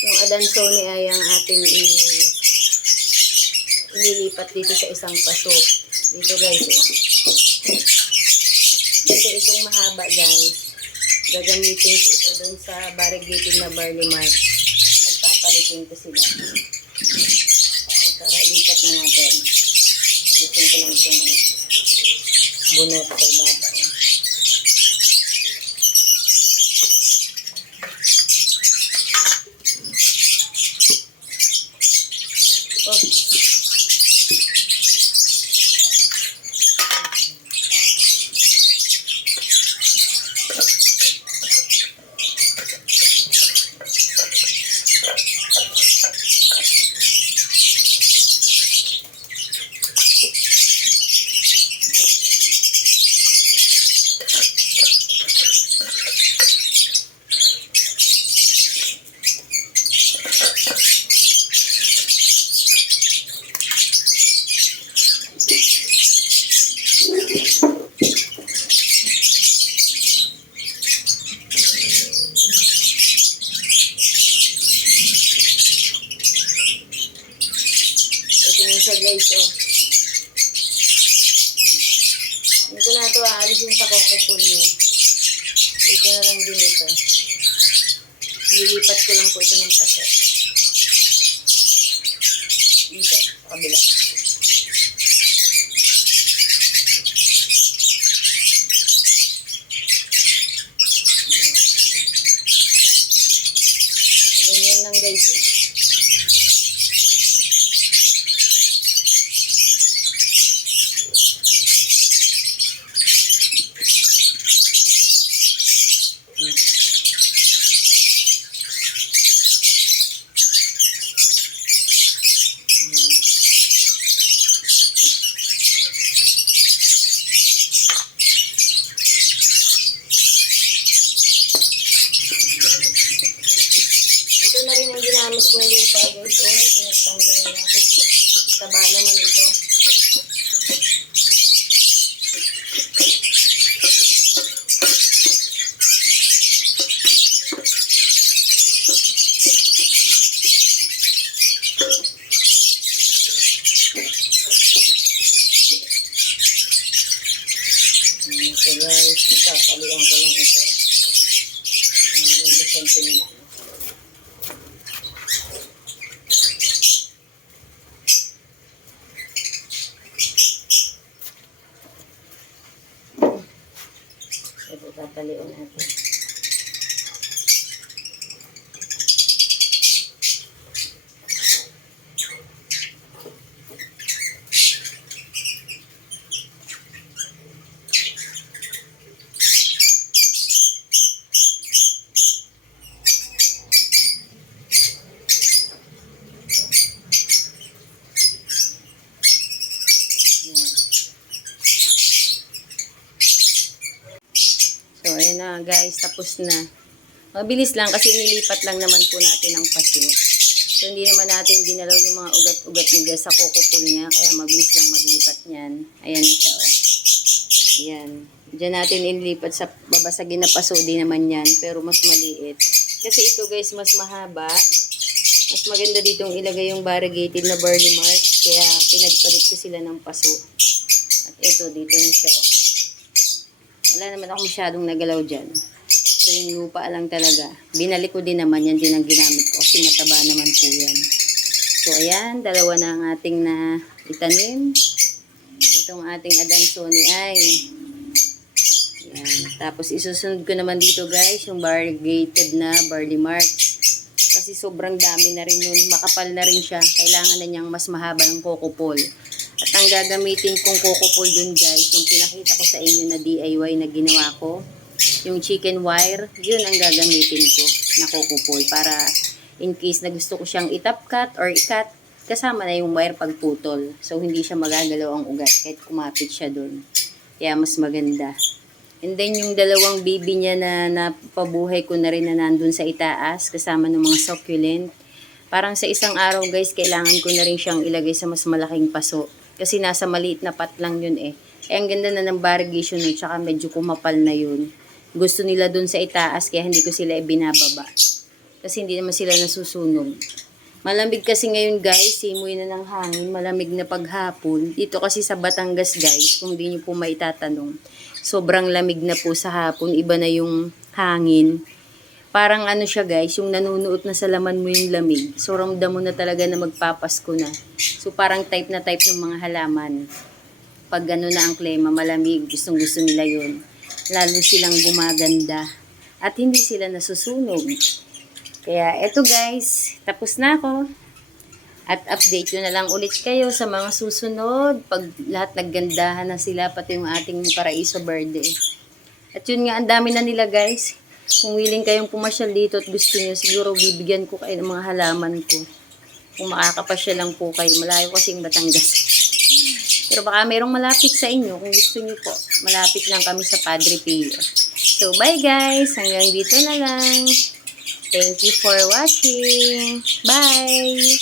Yung Adansonii ay ang ating ililipat dito sa isang paso. Dito guys, oh. Kasi itong mahaba guys, gagamitin ko ito dun sa variegated na barley malt. Pagpapalitin ko sila. Tara, lipat na natin. Litin ko lang itong bunot sa ibabaw. Guys, oh. Dito na ito, aalisin sa kokopol nyo. Dito na lang din ito. Ililipat ko lang po ito ng paso. Dito, sa kabila. Ganyan lang guys, eh. Ginamit kong lupa guys, pinagtanggal na natin. Taba naman ito. So guys, papalian ko lang ito. Maganda sentiment. Ito, tatalian natin. So, ayan na guys, tapos na. Mabilis lang kasi nilipat lang naman po natin ang paso. So, hindi naman natin ginalaw yung mga ugat-ugat niya sa kokopol niya. Kaya mabilis lang maglipat niyan. Ayan na siya, oh. Ayan. Diyan natin inilipat sa babasagin na paso. Di naman yan, pero mas maliit. Kasi ito guys, mas mahaba. Mas maganda ditong ilagay yung variegated na barley malt. Kaya pinagpalit ko sila ng paso. At ito, dito na siya, oh. Wala naman ako masyadong nagalaw dyan. So, yung lupa lang talaga. Binalik ko din naman yan. Din ang ginamit ko. Kasi mataba naman po yan. So, ayan. Dalawa na ang ating na itanim. Itong ating Adansonii ay. Ayan. Tapos, isusunod ko naman dito guys. Yung variegated na barley malt. Kasi sobrang dami na rin nun. Makapal na rin siya. Kailangan na niyang mas mahaba ng kokopol. At ang gagamitin kong kokopol dun guys, yung pinakita ko sa inyo na DIY na ginawa ko, yung chicken wire, yun ang gagamitin ko na kokopol para in case na gusto ko siyang itap cut or i-cut, kasama na yung wire pagputol. So hindi siya magagalaw ang ugat kahit kumapit siya dun. Kaya mas maganda. And then yung dalawang baby niya na napabuhay ko na rin na nandun sa itaas, kasama ng mga succulent. Parang sa isang araw guys, kailangan ko na rin siyang ilagay sa mas malaking paso. Kasi nasa maliit na pot lang yun eh. Eh, ang ganda na ng variegation nun, tsaka medyo kumapal na yun. Gusto nila dun sa itaas, kaya hindi ko sila ibinababa. Kasi hindi naman sila nasusunog. Malamig kasi ngayon guys, simoy na ng hangin, malamig na paghapon. Dito kasi sa Batangas guys, kung di nyo po maitatanong, sobrang lamig na po sa hapon, iba na yung hangin. Parang ano siya guys, yung nanunuot na sa laman mo yung lamig. So ramdam mo na talaga na magpapasko na. So parang type na type ng mga halaman. Pag ano na ang klima, malamig, gustong gusto nila yun. Lalo silang gumaganda. At hindi sila nasusunog. Kaya eto guys, tapos na ako. At update ko na lang ulit kayo sa mga susunod. Pag lahat naggandahan na sila, pati yung ating Paraiso Verde. At yun nga, ang dami na nila guys. Kung willing kayong pumasyal dito at gusto nyo, siguro bibigyan ko kayo ng mga halaman ko. Kung makakapasyal lang po kayo. Malayo kasing Batangas. Pero baka mayroong malapit sa inyo. Kung gusto nyo po, malapit lang kami sa Padre Pio. So bye guys, hanggang dito na lang. Thank you for watching. Bye!